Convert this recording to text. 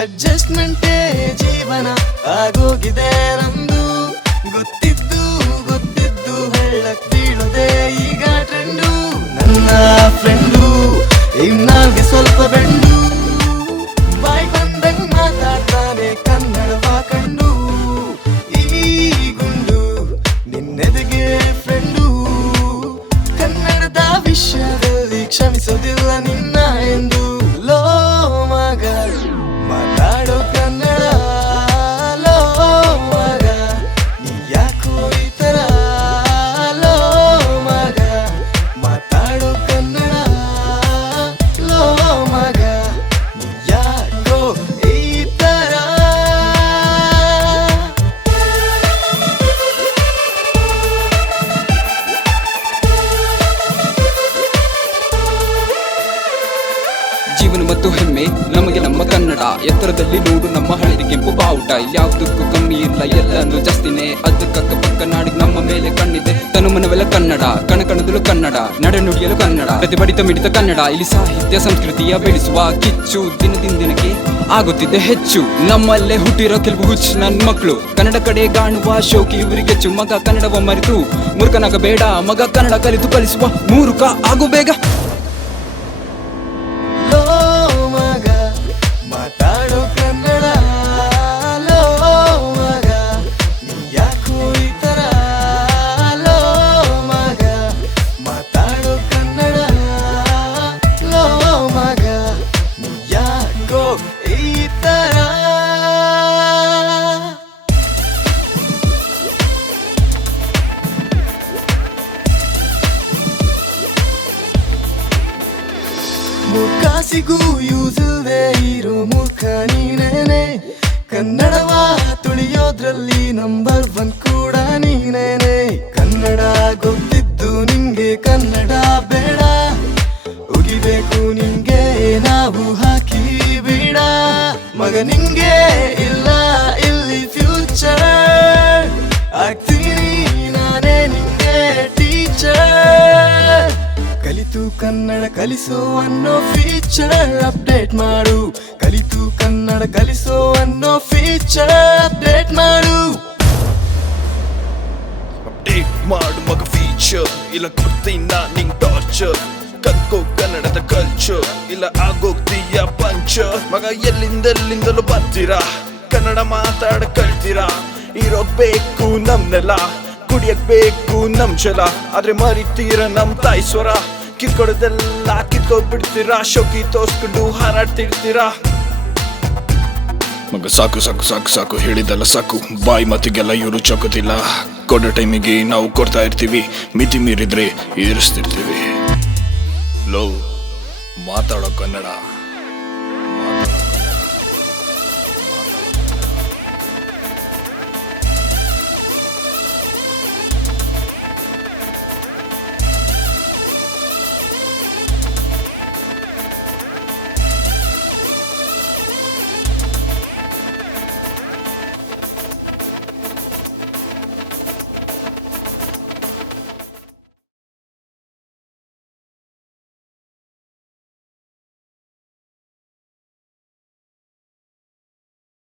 ಅಡ್ಜಸ್ಟ್ಮೆಂಟೇ ಜೀವನ ಆಗೋಗಿದೆ ನಮ್ದು. ಗೊತ್ತಿದ್ದು ಗೊತ್ತಿದ್ದು ಹಳ್ಳಕ್ ಬೀಳದೆ ಈಗ ಟ್ರೆಂಡು. ನನ್ನ ಫ್ರೆಂಡು ಇನ್ನಾಗೆ ಸ್ವಲ್ಪ ಬೆಂಡು, ಬಾಯ್ ಬಂದಂಗ್ ಮಾತಾಡ್ತಾನೆ ಕನ್ನಡವ ಕಂಡು. ಈ ಗುಂಡು ನಿನ್ನೆದೆಗೆ ಫ್ರೆಂಡು, ಕನ್ನಡದ ವಿಷಯದಲ್ಲಿ ಕ್ಷಮಿಸೋದಿಲ್ಲ ನಿನ್ನ ಎಂದು. ಲೋ ಮಗ ಮಾತಾಡೋ ಕನ್ನಡ, ಲೋ ಮಗ ನೀ ಯಾಕೋ ಈ ತರ, ಲೋ ಮಗ ಮಾತಾಡೋ ಕನ್ನಡ, ಲೋ ಮಗ ನೀ ಯಾಕೋ ಈ ತರ. ಜೀವನ ಮತ್ತು ಹೆಮ್ಮೆ ನಮಗೆ ನಮ್ಮ ಕನ್ನಡ. ಎತ್ತರದಲ್ಲಿ ನೋಡು ನಮ್ಮ ಹಳದಿ ಕೆಂಪು ಬಾವುಟ. ಯಾವ್ದಕ್ಕೂ ಕಮ್ಮಿ ಇಲ್ಲ, ಎಲ್ಲಾನು ಜಾಸ್ತಿನೇ. ಅದಕ್ಕಕ್ಕ ಪಕ್ಕ ನಾಡಿಗೆ ನಮ್ಮ ಮೇಲೆ ಕಣ್ಣಿದೆ. ತನು ಮನವೆಲ್ಲ ಕನ್ನಡ, ಕಣಕಣದಲು ಕನ್ನಡ, ನಡೆನುಡಿಯಲು ಕನ್ನಡ, ಪ್ರತಿಭಟಿತ ಮಿಡಿತ ಕನ್ನಡ. ಇಲ್ಲಿ ಸಾಹಿತ್ಯ ಸಂಸ್ಕೃತಿಯ ಬೆಳೆಸುವ ಕಿಚ್ಚು ದಿನದಿಂದಿನಕ್ಕೆ ಆಗುತ್ತಿದೆ ಹೆಚ್ಚು. ನಮ್ಮಲ್ಲೇ ಹುಟ್ಟಿರೋ ಕೆಲವು ಹುಚ್ಚು ನನ್ ಮಕ್ಕಳು, ಕನ್ನಡ ಕಡೆ ಕಾಣುವ ಶೋಕಿ ಇವರಿಗೆಚ್ಚು. ಮಗ ಕನ್ನಡವ ಮರೆತು ಮೂರ್ಖನಾಗಬೇಡ, ಮಗ ಕನ್ನಡ ಕಲಿತು ಕಲಿಸುವ ಮೂರ್ಖ ಆಗು ಬೇಗ. ಲೋ ಮಗ ಮಾತಾಡೋ ಕನ್ನಡ, ಲೋ ಮಗ ನೀ ಯಾಕೋ ಈ ತರ, ಲೋ ಮಗ ಮಾತಾಡೋ ಕನ್ನಡ, ಲೋ ಮಗ ನೀ ಯಾಕೋ ಈ ತರ. ಮೂರ್ಖಾಸಿಗೂ ಯೂಸ್ ಇಲ್ದೆ ಇರೋ ಮೂರ್ಖ ನೀನೇನೆ. ಕನ್ನಡವ ತುಳಿಯೋದ್ರಲ್ಲಿ ನಂಬರ್ 1 ಕೂಡ ನೀನೇನೆ. ಕನ್ನಡ ಗೊತ್ತಿದ್ದು ನಿಂಗೆ ಕನ್ನಡ ಬೇಡ, ಉಗಿಬೇಕು ನಿಂಗೆ ನಾವು ಹಾಕಿ ಬೇಡ. ಮಗ ನಿಂಗೆ ಇಲ್ಲ ಇಲ್ಲಿ ಫ್ಯೂಚರ್, ಆಗ್ತೀನಿ ನಾನೇ ನಿಂಗೆ ಟೀಚರ್. ಕಲಿತು ಕನ್ನಡ ಕಲಿಸೋ ಅನ್ನೋ ಫೀಚರ್ ಅಪ್ಡೇಟ್ ಮಾಡು, ಕಲಿತು ಕನ್ನಡ ಕಲಿಸೋ ಅನ್ನೋ ಫೀಚರ್ ಅಪ್ಡೇಟ್ ಮಾಡು. ಅಪ್ಡೇಟ್ ಮಾಡು ಮಗ ಫೀಚರ್, ಇಲ್ಲ ಕೊಡ್ತೀನ ನಿಂಗ್ ಟಾರ್ಚರ್. ಕಲ್ಕೋ ಕನ್ನಡದ ಕಲ್ಚರ್, ಇಲ್ಲ ಆಗೋಗ್ತೀಯ ಪಂಚರ್. ಮಗ ಎಲ್ಲಿಂದೆಲ್ಲಿಂದಲೂ ಬರ್ತೀರಾ, ಕನ್ನಡ ಮಾತಾಡ ಕಳ್ತೀರಾ. ಇರೋಗ್ಬೇಕು ನಮ್ನೆಲ್ಲ, ಕುಡಿಯಕ್ ಬೇಕು ನಮ್ ಛಲ. ಆದ್ರೆ ಮರಿತೀರ ನಮ್ ತಾಯಿ ಸ್ವರ, ಕಿತ್ಕೊಡೋದೆಲ್ಲ ಕಿತ್ಕೊಬಿಡ್ತೀರಾ. ಶೋಕಿ ತೋರ್ಸ್ಕೊಂಡು ಹಾರಾಡ್ತಿರ್ತೀರಾ. ಮಗ ಸಾಕು ಸಾಕು ಸಾಕು ಸಾಕು ಹೇಳಿದಲ್ಲ ಸಾಕು, ಬಾಯಿ ಮತ್ತಿಗೆಲ್ಲ ಇವರು ಚೊಕೋದಿಲ್ಲ. ಕೊಡೋ ಟೈಮಿಗೆ ನಾವು ಕೊಡ್ತಾ ಇರ್ತೀವಿ, ಮಿತಿ ಮೀರಿದ್ರೆ ಏರಿಸ್ತಿರ್ತೀವಿ. ಲೋ ಮಾತಾಡೋ ಕನ್ನಡ.